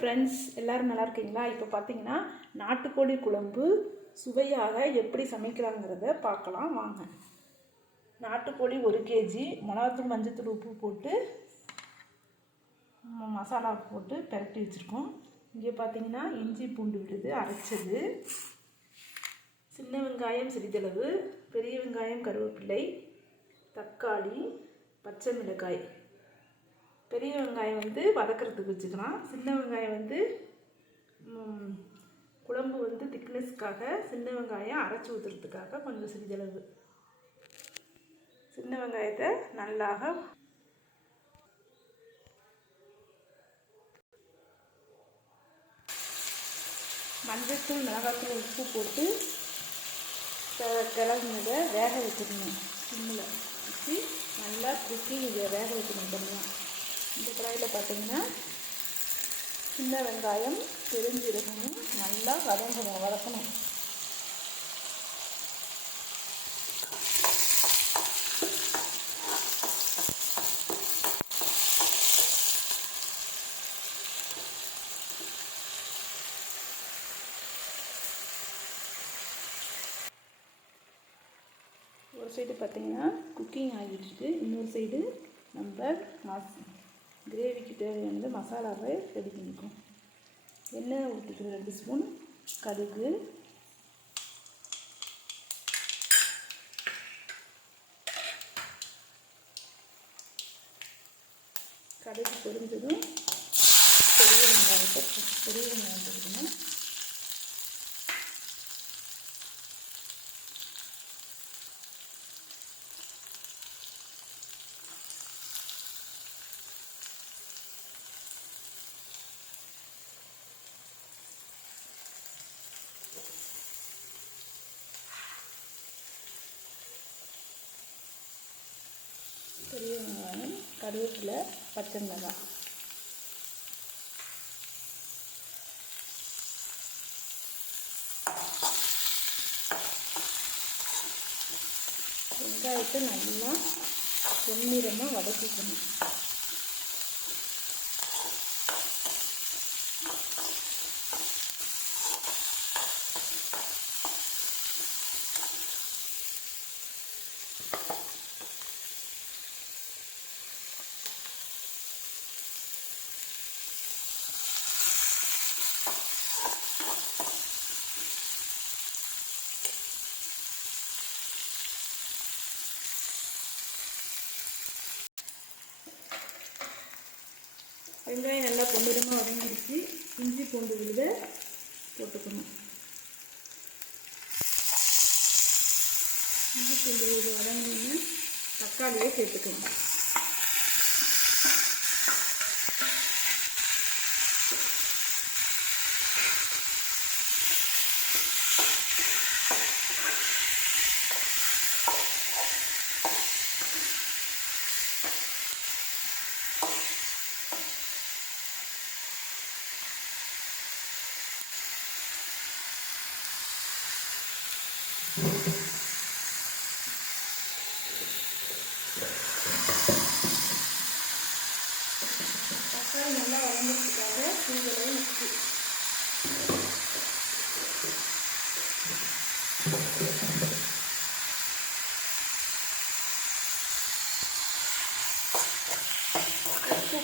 Friends எல்லோரும் நல்லா இருக்கீங்களா? இப்போ பார்த்தீங்கன்னா நாட்டுக்கோழி குழம்பு சுவையாக எப்படி சமைக்கிறாங்கிறத பார்க்கலாம் வாங்க. நாட்டுக்கோழி 1 கேஜி, மிளகாத்தூள், மஞ்சத்தூள், உப்பு போட்டு மசாலா போட்டு பெரட்டி வச்சுருக்கோம். இங்கே பார்த்தீங்கன்னா இஞ்சி பூண்டு விழுது அரைச்சது, சின்ன வெங்காயம் சிறிதளவு, பெரிய வெங்காயம், கருவேப்பிலை, தக்காளி, பச்சை மிளகாய். பெரிய வெங்காயம் வந்து வதக்கிறதுக்கு வச்சுக்கலாம். சின்ன வெங்காயம் வந்து குழம்பு வந்து திக்னஸ்க்காக, சின்ன வெங்காயம் அரைச்சி ஊற்றுறதுக்காக கொஞ்சம் சிறிதளவு. சின்ன வெங்காயத்தை நல்லாக மஞ்சத்தூள், மிளகாத்தூள், உப்பு போட்டு கிளம்புனதை வேக வச்சுக்கணும். சிம்மில் வச்சு நல்லா இதை வேக வைக்கணும் தனியாக. இந்த கடாயில் பார்த்தீங்கன்னா சின்ன வெங்காயம், பெருஞ்சீரகமும் நல்லா வதக்கணும். ஒரு சைடு பார்த்திங்கன்னா குக்கிங் ஆகிட்டுருக்கு, இன்னொரு சைடு நம்ம கிரேவிக்கு தேவையானது மசாலாவை ரெடி பண்ணிக்கும். எண்ணெய் ஊற்றிக்கிறோம் 2 ஸ்பூன். கடுகு, பொரிஞ்சதும் பெரிய வெங்காயம் போட்டுக்கணும். பெரிய வெங்காயம், கருவேப்பிலை, பச்சை மிளகாய். வெங்காயத்தை நல்லா பொன்னிறமாக வதக்கிக்கணும். வெங்காயம் நல்லா பொன்னிறமாக வதங்கிடுச்சு. இஞ்சி பூண்டு விழுத போட்டுக்கணும். இஞ்சி பூண்டு விழுது வதங்கின்னு தக்காளியை சேர்த்துக்கணும். தக்காளி நல்லா வதங்கிறதுக்காக சிறிதளவு உப்பு,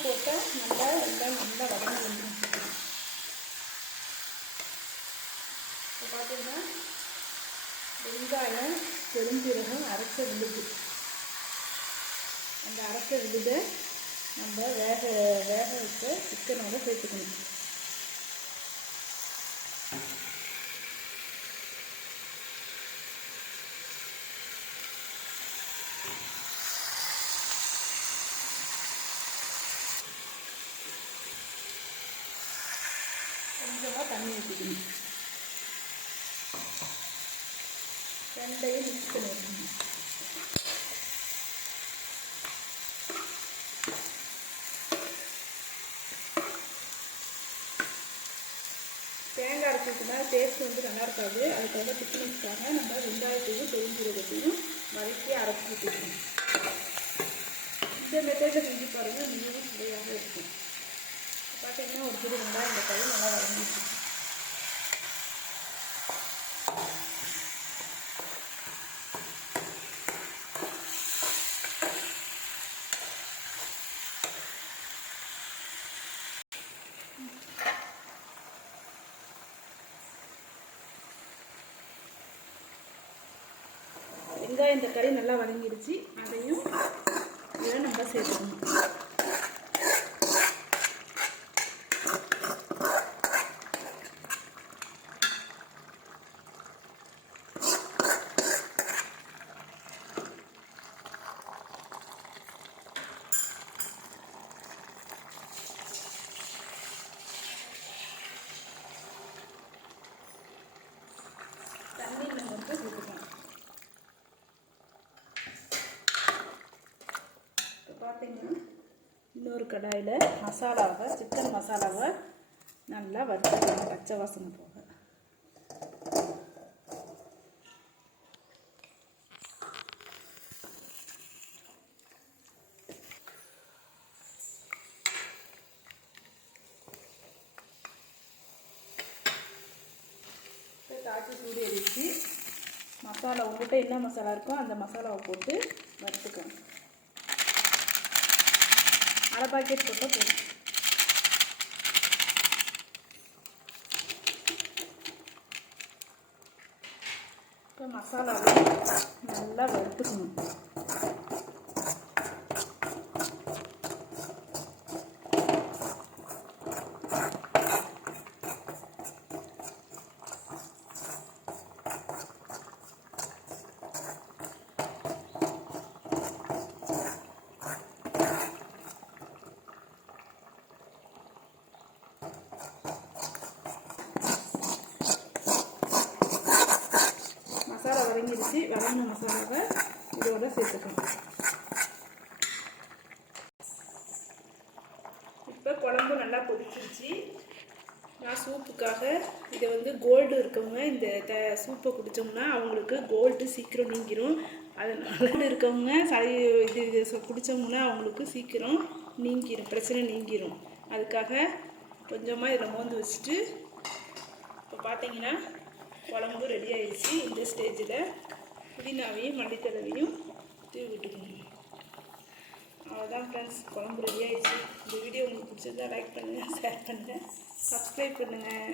போட்டால் நல்லா வதங்கி வந்துடும். இப்போ பார்த்தீங்கன்னா வெங்காயம், பெருஞ்சீரகம், அரைச்ச விழுது, அந்த அரைச்ச விழுதை நம்ம வேக வச்ச சிக்கனோட சேர்த்துக்கணும். கொஞ்சமாக தண்ணி ஊற்றிக்கணும். ரெண்டையும் மிக்ஸ் பண்ணி வைக்கணும். தேங்காய் அரைச்சிட்டுனா டேஸ்ட் வந்து நல்லா இருக்காது. அதுக்காக திக்னஸ்க்காக நம்ம வெங்காயத்தையும் பெருஞ்சீரகத்தையும் வதக்கி அரைச்சி ஊற்றிக்கணும். இந்த மெத்தடில் செஞ்சு பாருங்கள், மிகவும் சுவையாக இருக்கும். பார்த்தீங்கன்னா ஒரு சிறு வெங்காயம் இந்த கறி நல்லா வதங்கிட்டு வெங்காயம் இந்த கறி நல்லா வதங்கிடுச்சு. அதையும் இதில் நம்ம சேர்த்துக்கணும். தண்ணி நம்ம வந்து ஊற்றிக்கணும். இப்போ பார்த்தீங்கன்னா இன்னொரு கடாயில் மசாலாவை, சிக்கன் மசாலாவை நல்லா வறுத்துக்கணும் பச்சை வாசனை போக. காய்ச்சி சூடு எரிச்சு மசாலா உங்கள்கிட்ட என்ன மசாலா இருக்கோ அந்த மசாலாவை போட்டு வறுத்துக்கணும். அரை பாக்கெட் போட்டால் போதும். இப்போ மசாலாவை நல்லா வறுத்துக்கணும். மசாலா வதங்கிடுச்சு. வதங்கின மசாலாவை இதோட சேர்த்துக்கணும். இப்போ குழம்பு நல்லா கொதிச்சிருச்சு. நான் சூப்புக்காக இதை வந்து கோல்டு இருக்கவங்க இந்த சூப்பை குடித்தோம்னா அவங்களுக்கு கோல்டு சீக்கிரம் நீங்கிரும். அதனால இருக்கவங்க இது குடித்தோம்னா அவங்களுக்கு சீக்கிரம் நீங்கிரும், பிரச்சனை நீங்கிரும். அதுக்காக கொஞ்சமாக இதில் மோந்து வச்சுட்டு இப்போ பார்த்தீங்கன்னா குழம்பு ரெடி ஆகிடுச்சு. இந்த ஸ்டேஜில் புதினாவையும் மல்லித்தலைவையும் தூவி விட்டுக்கணும். அவ்வளோதான் ஃப்ரெண்ட்ஸ், குழம்பு ரெடி ஆகிடுச்சு. இந்த வீடியோ உங்களுக்கு பிடிச்சிருந்தா லைக் பண்ணுங்கள், ஷேர் பண்ணுங்கள், சப்ஸ்கிரைப் பண்ணுங்கள்.